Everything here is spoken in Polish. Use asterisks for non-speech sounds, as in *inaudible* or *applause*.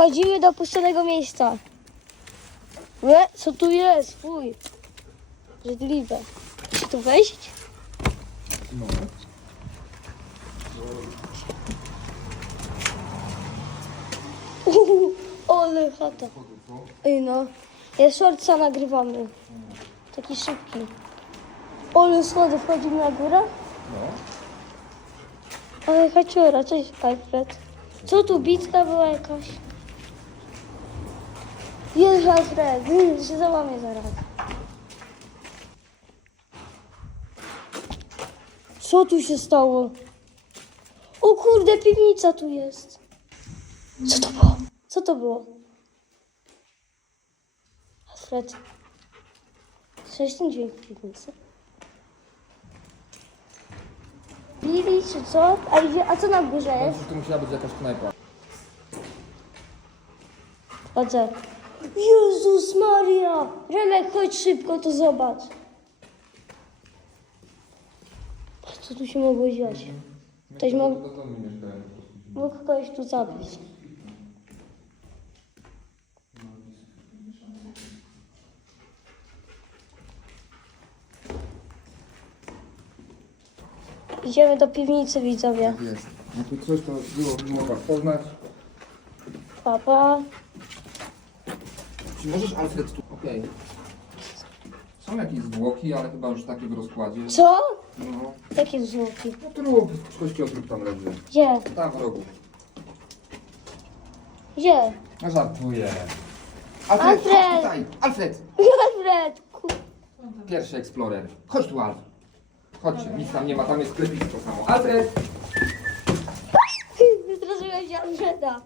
Wchodzimy do puszczonego miejsca. E, co tu jest? Fuj. Żydliwe. Czy tu wejść? No. Uhu, *laughs* ole chata. Ej no. Ja shortsa nagrywamy. Taki szybki. Ole schody, wchodzimy na górę? No. Ale haciora, cześć Alfred. Co tu, bitka była jakaś? Jest Alfred, mm, się załamie zaraz. Co tu się stało? O kurde, piwnica tu jest. Co to było? Co to było? Alfred. Słyszałeś ten dźwięk w piwnicy? Billy czy co? A, idzie, a co na górze jest? To musiała być jakaś knajpa. Chodzę. Jezus Maria! Remek, chodź szybko, to zobacz. Co tu się mogło dziać? Ktoś mógł, mógł kogoś tu zabić. Idziemy do piwnicy, widzowie. Jest. No tu coś to było można poznać. Papa. Czy możesz Alfred tu... Okej. Są jakieś zwłoki, ale chyba już takie w rozkładzie. Co? No. Jakie zwłoki? No trup, kościotrup tam leży. Gdzie? Tam w rogu. Gdzie? No żartuję. Alfred, Alfred! chodź tutaj! Alfred! Alfred! ku- Pierwszy eksplorer. Chodź tu, Alf. Chodźcie, nic tam nie ma, tam jest sklepisko samo. Alfred! *laughs* Wystraszyłem się Alfreda.